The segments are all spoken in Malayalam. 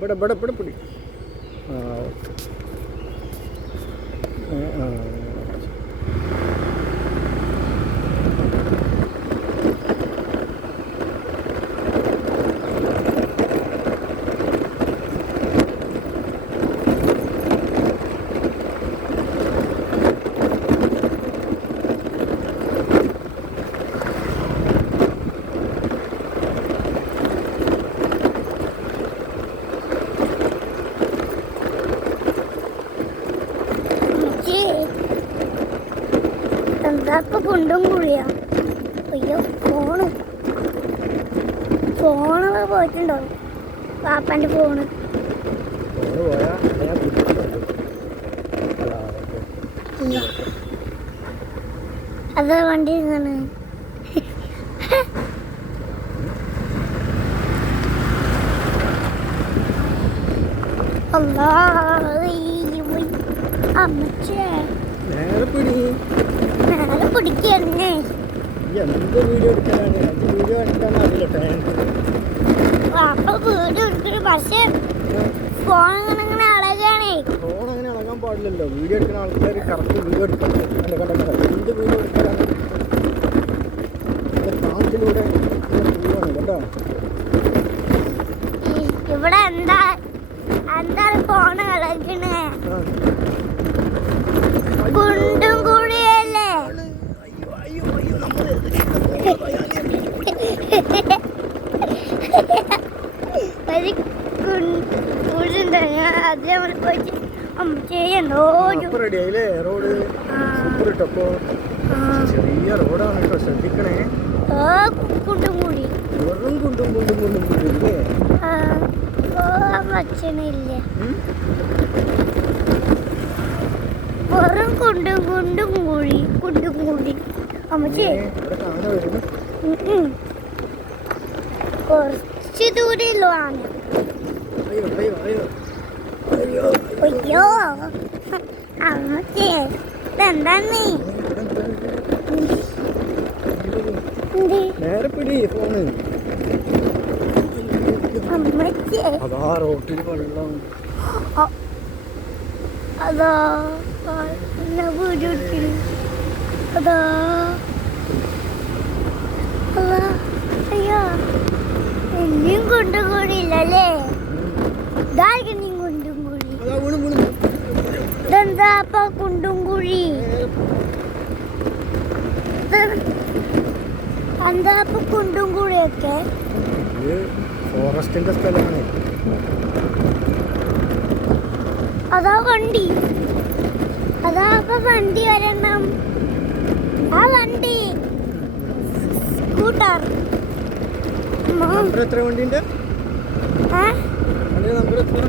ഇവിടെ പിടി. ആ ഓക്കെ. എന്താ കുണ്ടും കുഴിയാ? അയ്യോ ഫോണൊക്കെ പോയിട്ടുണ്ടോ? പാപ്പാന്റെ ഫോണ് അത് വണ്ടി ഇരുന്നാണ്. അമ്മച്ചേ നേരെ പിടിക്കന്നെ. എന്ത് വീഡിയോ എടുക്കാനാണ്? വീഡിയോ എടുക്കാനറിയില്ല. അപ്പൊ വീഡിയോ എടുക്കണ പക്ഷേ ഫോൺ അങ്ങനെ അളകാണേ. ഫോൺ അങ്ങനെ അളകാൻ പാടില്ലല്ലോ. വീഡിയോ എടുക്കുന്ന ആൾക്കാർ കറക്റ്റ് വീഡിയോ എടുക്കണം. എന്ത് വീഡിയോ എടുക്കാനാണ്? കാട്ടിലൂടെ പോവാണ് കേട്ടോ. ഇവിടെ എന്താ ഫോൺ അളകണേ? കുണ്ടും കൂടിയല്ലേ? ചെറിയ റോഡാണ് കേട്ടോ, ശ്രദ്ധിക്കണേ. കുണ്ടും കൂടി വെറും കുണ്ടും കൂടിയില്ലേ? ഭക്ഷണില്ലേ? വെറും കുണ്ടും കൂടി അമ്മച്ചേ കുറച്ച് ദൂരല്ലോ ആണ്. അയ്യോ അമ്മച്ചേ ഇതെന്താന്ന്? നേരെ പിടി ഫോണ്. അമ്മച്ചേ അതാ റോട്ടിൽ വെള്ളം. അതാ വീഡിയോ അതാ അയ്യോ എന്നെയും കൊണ്ടും കൂടിയില്ലല്ലേ? ഇതാർക്കെന്നെയും കൊണ്ടും കൂടി. ഇതെന്താ അപ്പൊ കുണ്ടും കുഴി? എന്താ അപ്പൊ കുണ്ടും കുഴിയൊക്കെ? ഫോറസ്റ്റിന്റെ സ്ഥലമാണ്. അതാ വണ്ടി. അതാ അപ്പൊ വണ്ടി വരണം. ആ വണ്ടി സ്കൂട്ടർ. എത്ര വണ്ടിന്റെ നമ്പർ എത്ര?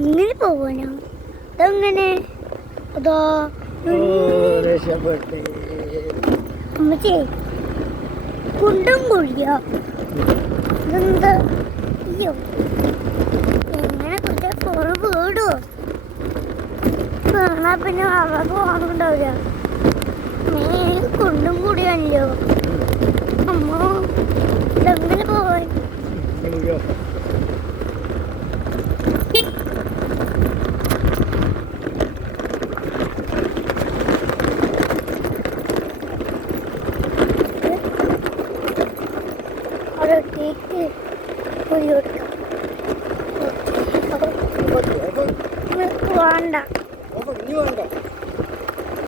ഇങ്ങനെ പോവാനോ? അതെങ്ങനെ? അതോ അമ്മച്ചേ കുണ്ടും കുഴിയോ? ഇതെന്താ? അയ്യോ എങ്ങനെ കുട്ടിയെ ഫോണ് വീടോ? കാണാ പിന്നെ അവിടെ പോകാനുണ്ടാവില്ല. കുണ്ടും കൂടിയാണല്ലോ അമ്മ. ഇതെങ്ങനെ പോവാൻ? വേണ്ട.